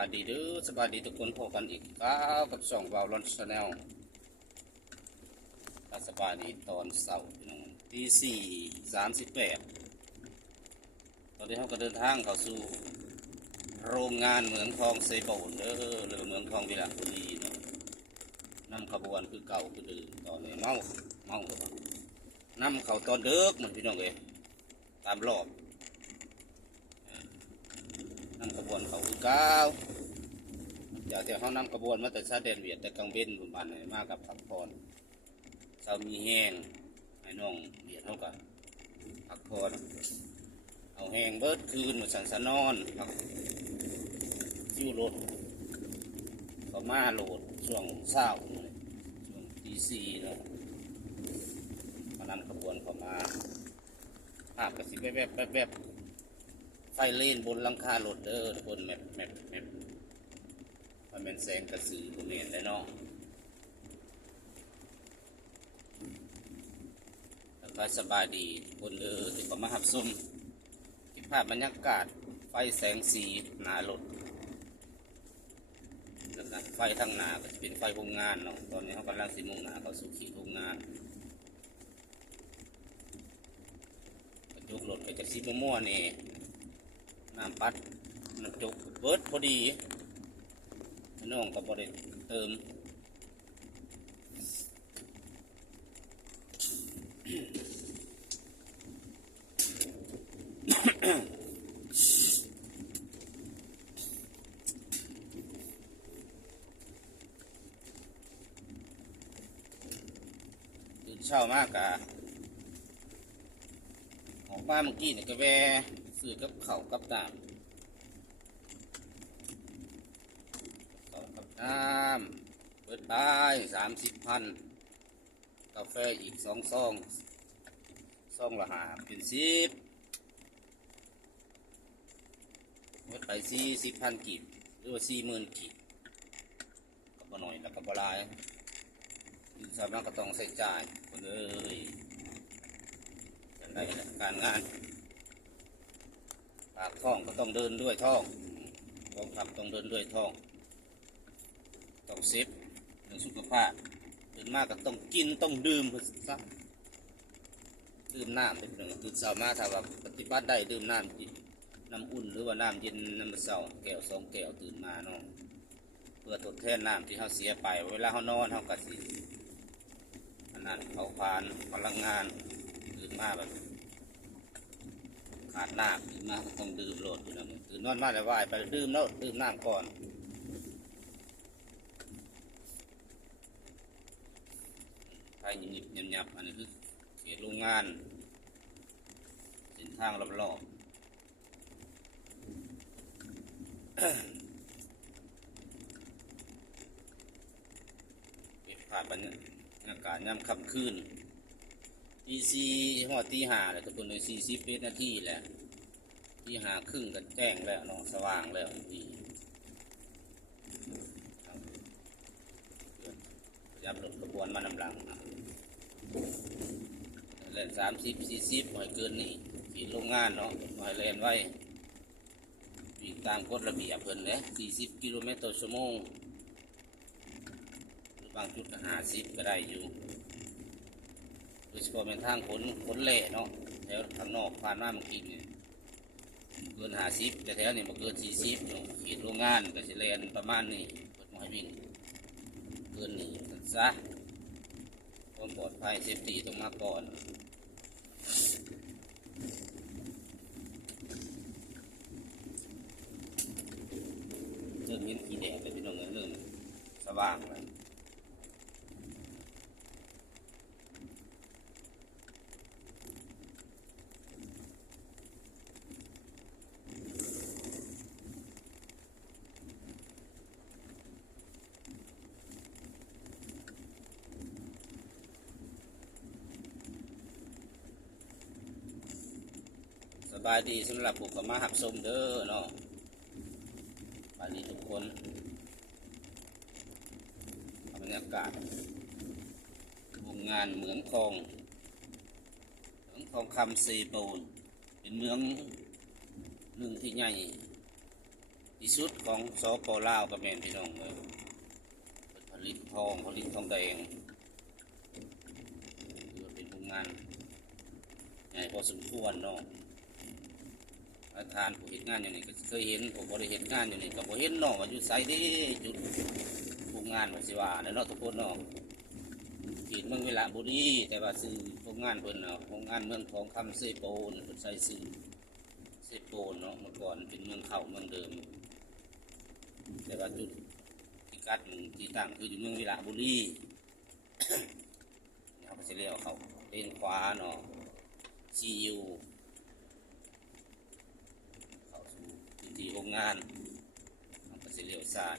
ายดีเด้อสบายดีทุกคนพบกันอีกแล้วกับช่องวาวลอนชาแนลสบายดีตอนเสาร์ตี 4:38ตอนนี้เขาก็เดินทางเข้าสู่โรงงานเหมืองทองเซโปนเด้อหรือเหมืองทองวิลาบุรีเนาะนำขบวนคือเก่าคือเดิมตอนนี้เมาหรือเปล่านำเขาตอนเด็กเหมือนพี่น้องเลยตามรอบนำขบวนเขาคือเก่าจากที่เขานำขบวนมาแต่ชาแดนเวียดแต่กังเบนประมาณนี้มากับพักผ่อนเช้ามีแห้งให้น้องเวียดเขากับพักผ่อนเอาแห้งเบิดคืนมาสันสนอนพักซิ่วรถก็มาโหลดช่วงเช้าช่วงตี 4เนาะมานำขบวนเข้ามาภาพกระสิบแวบไฟเล่นบนหลังคารถเด้อบนแมปมันเป็นแสงกระสือตัวเมียนได้เนาะแล้วก็สบายดีคนที่เขามาหับซุ่มเก็บภาพบรรยากาศไฟแสงสีหนารถแล้วก็ไฟทั้งหนาก็จะเป็นไฟโรงงานเนาะตอนนี้เขากำลังสิมุ่งหนาเข้าสู่ขีดโรงงานกระจกรถก็จะสีม่วงนี่น้ำปัดน้ำจกเบิดพอดีน้องกับบริเติมตื่นเช้ามากกะออกบ้านเมื่อกี้เนี่ยก็แวะซื้อกับข้าวกับน้ำเปิดบ้าน30,000กาแฟอีก2 ซองละ5เป็น10เปิดไป40,000 กีบหรือว่า40,000 กีบก็บ่หน่อยแล้วก็บ่หลายสำนักก็ต้องใส่จ่ายคนเอ้ยจังได๋ล่ะการงานปากท้องก็ต้องเดินด้วยท้องกองทัพต้องเดินด้วยท้องต้องเซฟเรื่องสุขภาพตื่นมากก็ต้องกินต้องดื่มเพื่อซะดื่มน้ำเป็นเรื่องตื่นเช้ามาถ้าว่าปฏิบัติได้ดื่มน้ำอุ่นหรือว่าน้ำเย็นน้ำเช้าแก้ว2 แก้วตื่นมาเนาะเพื่อทดแทนน้ำที่เขาเสียไปเวลาเขานอนเขาก็สิอันนั้นเขาผ่านพลังงานตื่นมาแบบขาดน้ำตื่นมาก็ต้องดื่มโหลดอยู่นะตื่นนอนมาแล้วว่ายไปดื่มแล้วดื่มน้ำก่อนไฟหยิบยับอันนี้คือเขตโรงงานเส้นทางรอบเก็บภาพบรรยากาศยามค่ำคืนตี 4หอดตี 5เลยทุกคนเลย40 นาทีแหละตี 5 ครึ่งก็แจ้งแล้วเนาะสว่างแล้วทียับรถขบวนมานำหลังเล่น30 40หน่อยเกินนี่ที่โรงงานเนาะหน่อยเล่นไว้วิ่งตามกฎระเบียบเพิ่นเลย40 กิโลเมตรต่อชั่วโมงหรือบางจุดก็50ก็ได้อยู่โดยเฉพาะเป็นทางขนเละเนาะแถวทางนอกผ่านมาเมื่อกี้เนี่ยเกิน50แต่แถวนี่มาเกิน40เนาะขีดโรงงานก็จะเล่นประมาณนี้เปิดหมายวิ่งเกินนี่ซะความปลอดภัยเซฟตี้ต้องมาก่อนเริ่มเห็นขีแดงไปพี่น้องเริ่มสว่างแล้วสบายดีสำหรับผู้เข้ามาหับชมเด้อเนาะสบายดีทุกคนบรรยากาศโรงงานเหมืองทองคำเซโปนเป็นเมืองหนึ่งที่ใหญ่ ที่สุดของสปลาวกับแม่นพี่น้องเลยผลิตทองผลิตทองแดงคือว่าเป็นโรงงานใหญ่พอสมควรเนาะอาคารผู้เห็นงานอย่างนี้ก็เคยเห็นผมบริเห็นงานอย่างนี้ก็บ่เห็นเนาะว่าอยู่ไสเด้จุดโรงงานว่าสิว่าเนาะทุกคนเนาะเห็นเมืองเวลาบุรีแต่ว่าซื้อโรงงานเพิ่นเนาะโรงงานเมืองทองคำเซโปนเพิ่นใช้ซื้อเซโปนเนาะเมื่อก่อนเป็นเมืองเก่าเมืองเดิมแต่ว่าจุดที่กัดที่ตั้งคืออยู่เมืองเวลาบุรี เขาก็จะเลี้ยวเขาเลนขวาเนาะซียูเข้าสู่พื้นที่โรงงานเขาก็จะเลี้ยวซ้าย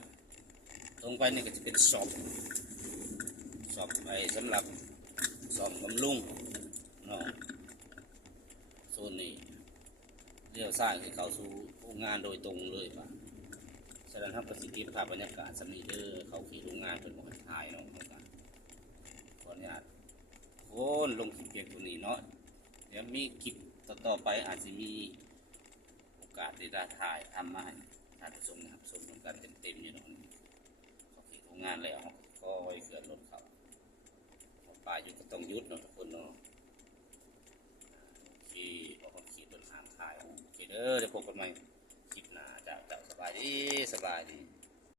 ตรงไปนี่ก็จะเป็นช็อปไปสำหรับซ่อมบำรุงเนาะโซนนี้เลี้ยวซ้ายคือเข้าสู่โรงงานโดยตรงเลยป่ะฉะนั้นครับประสิทธิภาพบรรยากาศสำนีเด้อเขาขี่โรงงานเป็นคนถ่ายเนาะขออนุญาตโอนลงคลิปเพียงตัวนี้เนาะเดี๋ยวมีคลิปต่อไปอาจจะมีโอกาสได้ถ่ายทำมาให้ท่านผู้ชมนะครับชมกันเต็มๆอยู่เนาะเขาขี่โรงงานแล้วก็ไว้เกิดรถเขาป่าอยู่ก็ต้องยุดเนาะทุกคนเนาะขี่ออกมาขี่บนทางถ่ายโอเคเด้อเดี๋ยวพบกันใหม่คลิปหน้าจ้าสบายดี